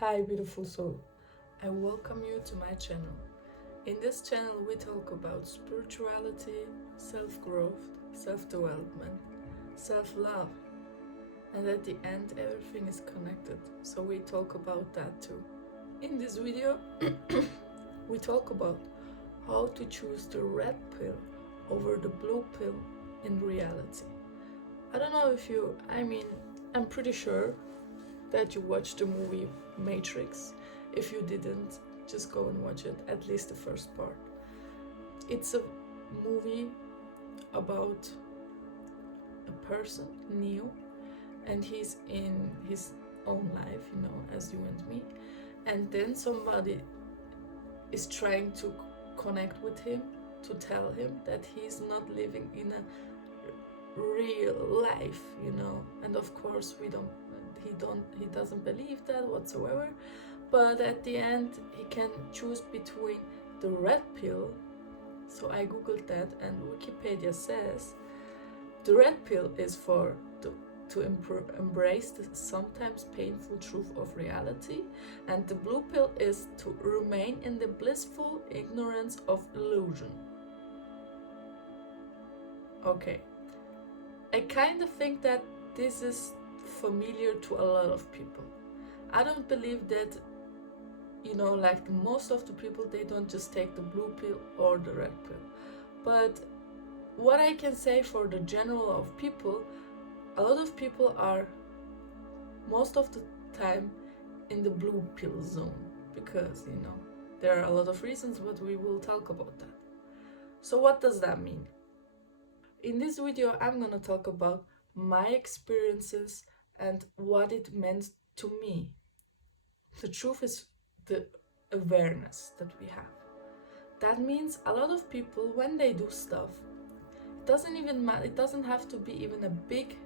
Hi, beautiful soul. I welcome you to my channel. In this channel, we talk about spirituality, self growth, self development, self love, and at the end, everything is connected. So, we talk about that too. In this video, we talk about how to choose the red pill over the blue pill in reality. I don't know if I'm pretty sure that you watched the movie Matrix. If you didn't, just go and watch it, at least the first part. It's a movie about a person, Neo, and he's in his own life, as you and me. And then somebody is trying to connect with him to tell him that he's not living in a real life, And of course, he doesn't believe that whatsoever. But at the end, he can choose between the red pill. So I googled that, and Wikipedia says the red pill is to embrace the sometimes painful truth of reality, and the blue pill is to remain in the blissful ignorance of illusion. Okay, I kind of think that this is familiar to a lot of people. I don't believe that, like most of the people, they don't just take the blue pill or the red pill. But what I can say for the general of people, a lot of people are most of the time in the blue pill zone because, there are a lot of reasons, but we will talk about that. So what does that mean? In this video, I'm gonna talk about my experiences and what it meant to me. The truth is the awareness that we have. That means a lot of people, when they do stuff, it doesn't even matter, it doesn't have to be even a big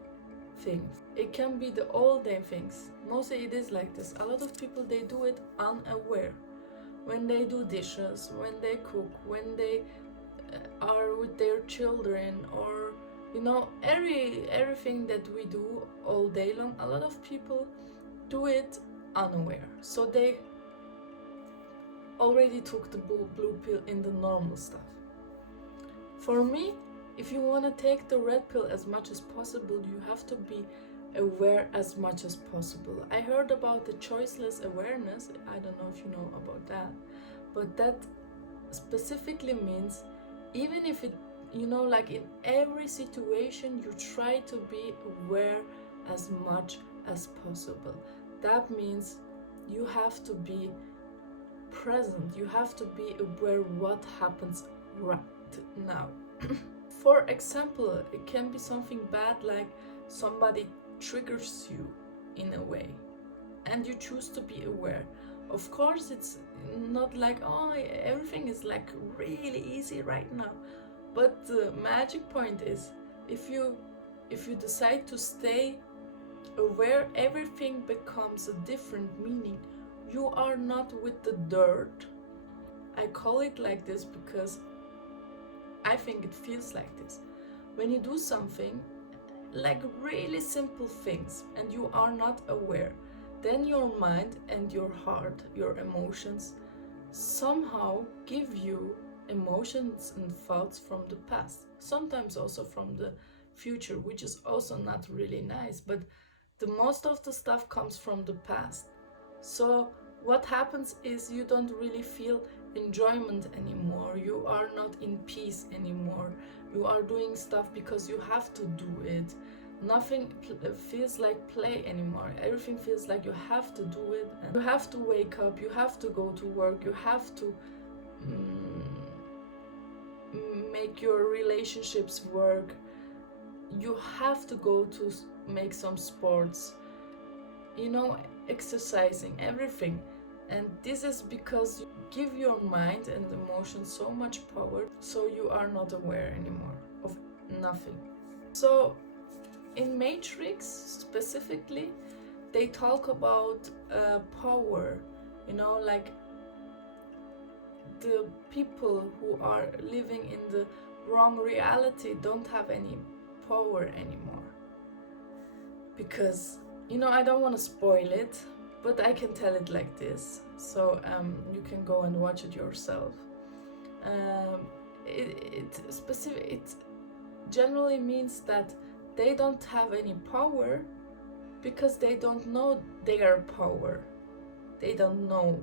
thing. It can be the all day things. Mostly it is like this. A lot of people, they do it unaware. When they do dishes, when they cook, when they are with their children, or everything that we do all day long, a lot of people do it unaware. So they already took the blue pill in the normal stuff. For me, if you want to take the red pill as much as possible, you have to be aware as much as possible. I heard about the choiceless awareness. I don't know if you know about that, but that specifically means even if it, like in every situation, you try to be aware as much as possible. That means you have to be present. You have to be aware what happens right now. For example, it can be something bad, like somebody triggers you in a way, and you choose to be aware. Of course, it's not like, oh, everything is like really easy right now. But the magic point is, if you decide to stay aware, everything becomes a different meaning. You are not with the dirt. I call it like this because I think it feels like this. When you do something, like really simple things, and you are not aware, then your mind and your heart, your emotions, somehow give you emotions and thoughts from the past, sometimes also from the future, which is also not really nice, but the most of the stuff comes from the past. So what happens is you don't really feel enjoyment anymore. You are not in peace anymore. You are doing stuff because you have to do it. Nothing feels like play anymore. Everything feels like you have to do it, and you have to wake up, you have to go to work, you have to make your relationships work, you have to go to make some sports, exercising, everything. And this is because you give your mind and emotions so much power, so you are not aware anymore of nothing. So in Matrix specifically, they talk about power, like the people who are living in the wrong reality don't have any power anymore. Because, I don't want to spoil it, but I can tell it like this, so you can go and watch it yourself. It generally means that they don't have any power because they don't know their power. They don't know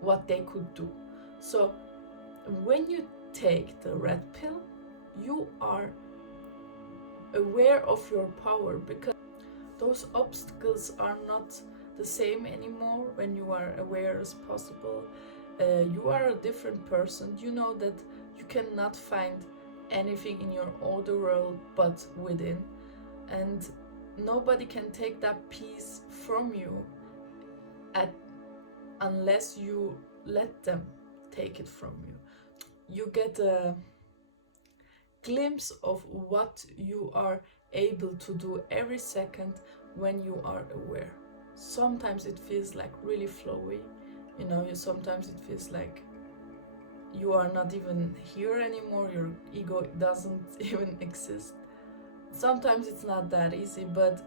what they could do. So when you take the red pill, you are aware of your power, because those obstacles are not the same anymore when you are aware as possible. You are a different person. You know that you cannot find anything in your outer world but within, and nobody can take that peace from you unless you let them take it from you. You get a glimpse of what you are able to do every second when you are aware. Sometimes it feels like really flowy, sometimes it feels like you are not even here anymore, your ego doesn't even exist. Sometimes it's not that easy, but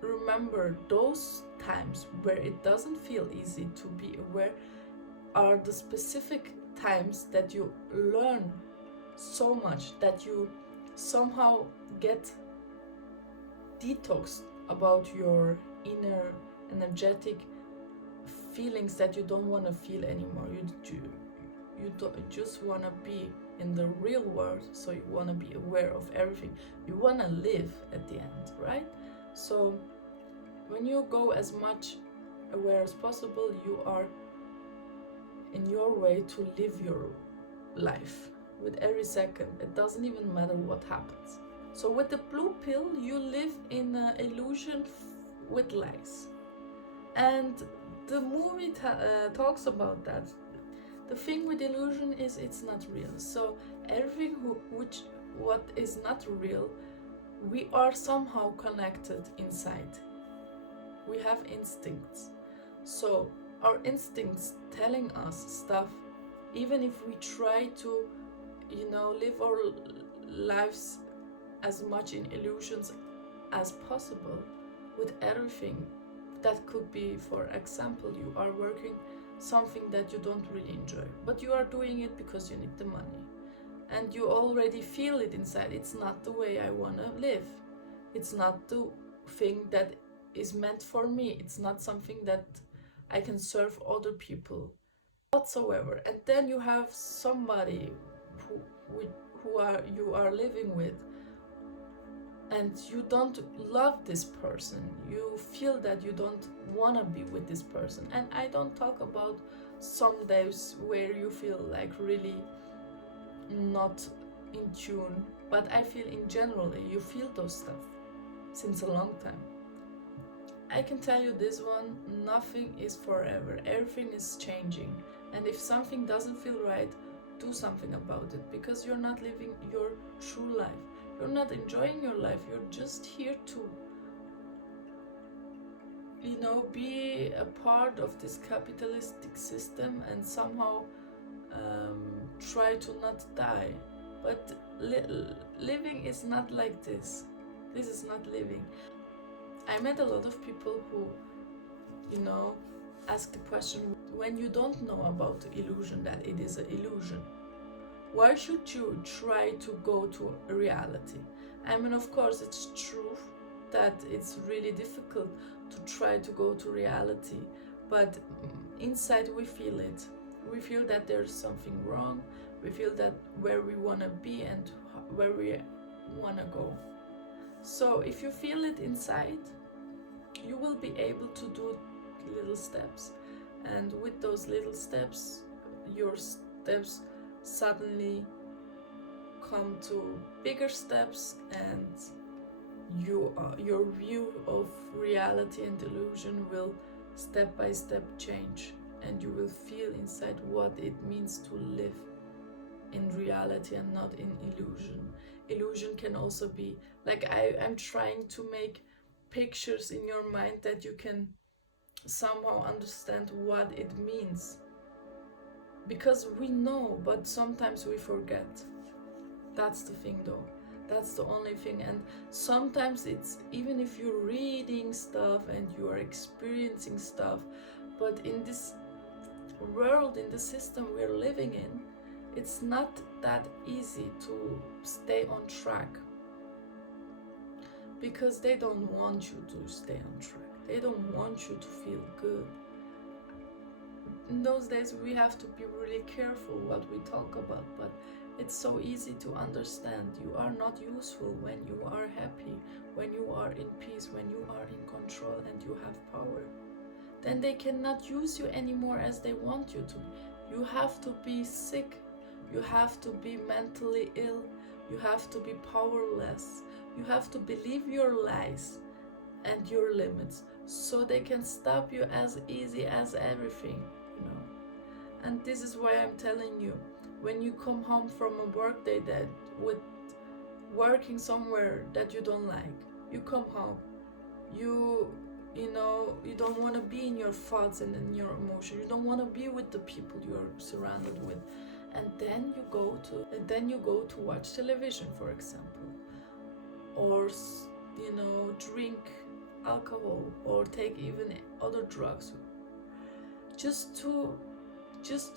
remember, those times where it doesn't feel easy to be aware are the specific times that you learn so much, that you somehow get detoxed about your inner energetic feelings that you don't want to feel anymore. You just want to be in the real world, so you want to be aware of everything. You want to live at the end, right? So when you go as much aware as possible, you are in your way to live your life with every second. It doesn't even matter what happens. So with the blue pill, you live in an illusion with lies. And the movie talks about that. The thing with illusion is it's not real. So everything what is not real, we are somehow connected inside. We have instincts. So our instincts telling us stuff, even if we try to, live our lives as much in illusions as possible with everything. That could be, for example, you are working something that you don't really enjoy, but you are doing it because you need the money. And you already feel it inside. It's not the way I want to live. It's not the thing that is meant for me. It's not something that I can serve other people whatsoever. And then you have somebody you are living with, and you don't love this person. You feel that you don't want to be with this person. And I don't talk about some days where you feel like really not in tune, but I feel in general you feel those stuff since a long time. I can tell you this one, nothing is forever. Everything is changing. And if something doesn't feel right, do something about it, because you're not living your true life. You're not enjoying your life. You're just here to, be a part of this capitalistic system and somehow try to not die. But living is not like this. This is not living. I met a lot of people who, ask the question, when you don't know about the illusion that it is an illusion, why should you try to go to reality? I mean, of course, it's true that it's really difficult to try to go to reality, but inside we feel it. We feel that there's something wrong. We feel that where we want to be and where we want to go. So if you feel it inside, you will be able to do little steps. And with those little steps, your steps suddenly come to bigger steps, and your view of reality and illusion will step by step change, and you will feel inside what it means to live in reality and not in illusion. Illusion can also be like, I'm trying to make pictures in your mind that you can somehow understand what it means, because we know, but sometimes we forget. That's the thing though, That's the only thing. And sometimes it's even if you're reading stuff and you are experiencing stuff, but in this world, in the system we're living in, it's not that easy to stay on track, because they don't want you to stay on track. They don't want you to feel good. In those days we have to be really careful what we talk about, but it's so easy to understand. You are not useful when you are happy, when you are in peace, when you are in control and you have power. Then they cannot use you anymore as they want you to. You have to be sick, you have to be mentally ill, you have to be powerless, you have to believe your lies and your limits, so they can stop you as easy as everything, you know. And this is why I'm telling you, when you come home from a work day that with working somewhere that you don't like, you come home, you know, you don't want to be in your thoughts and in your emotion, you don't want to be with the people you're surrounded with, and then you go to watch television, for example, or you know, drink alcohol or take even other drugs, just to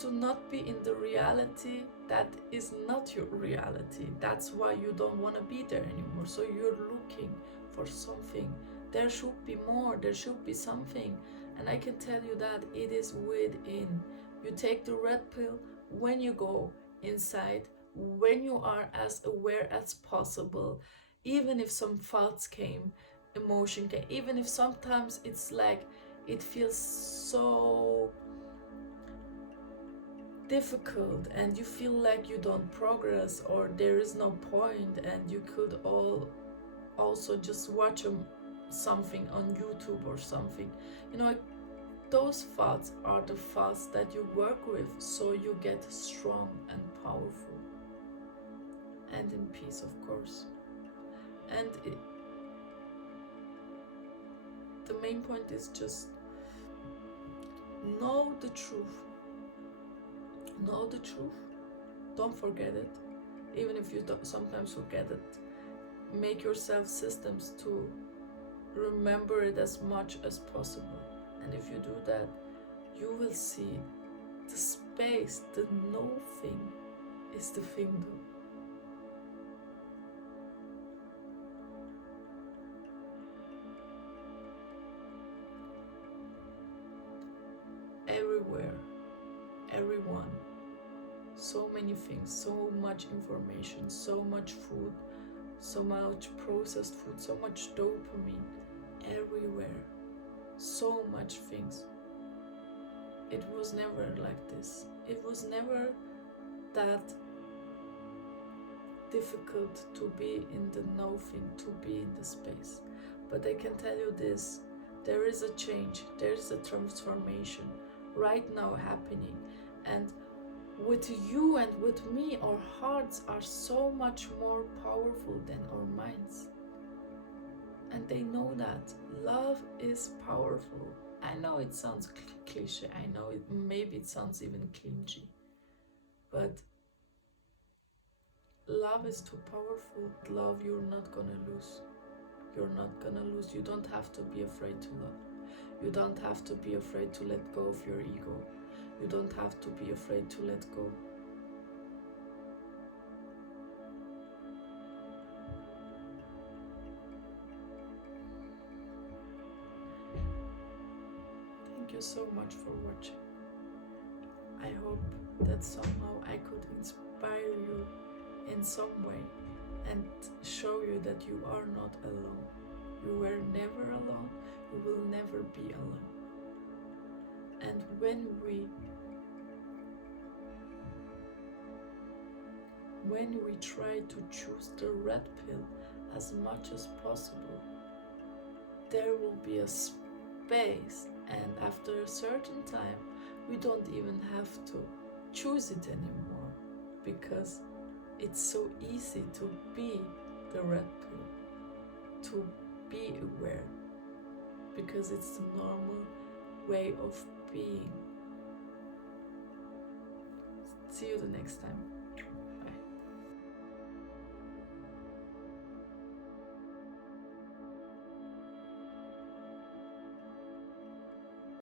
not be in the reality that is not your reality. That's why you don't want to be there anymore. So you're looking for something. There should be more, there should be something. And I can tell you that it is within. You take the red pill when you go inside, when you are as aware as possible, even if some thoughts came, emotion came, even if sometimes it's like it feels so difficult and you feel like you don't progress or there is no point, and you could also just watch something on YouTube or something, you know, those thoughts are the thoughts that you work with, so you get strong and powerful and in peace, of course. And the main point is just know the truth. Know the truth. Don't forget it. Even if you sometimes forget it, make yourself systems to remember it as much as possible. And if you do that, you will see the space, the no thing is the thing though. Everywhere, everyone, so many things, so much information, so much food, so much processed food, so much dopamine, everywhere, so much things. It was never like this. It was never that difficult to be in the nothing, to be in the space. But I can tell you this, there is a change, there is a transformation right now happening. And with you and with me, our hearts are so much more powerful than our minds. And they know that love is powerful. I know it sounds cliche, I know maybe it sounds even clingy, but love is too powerful. Love, you're not gonna lose. You're not gonna lose. You don't have to be afraid to love. You don't have to be afraid to let go of your ego. You don't have to be afraid to let go. Thank you so much for watching. I hope that somehow I could inspire you in some way and show you that you are not alone. You were never alone. You will never be alone. And when we try to choose the red pill as much as possible, there will be a space, and after a certain time we don't even have to choose it anymore, because it's so easy to be the red pill, to be aware, because it's the normal way of being. See you the next time.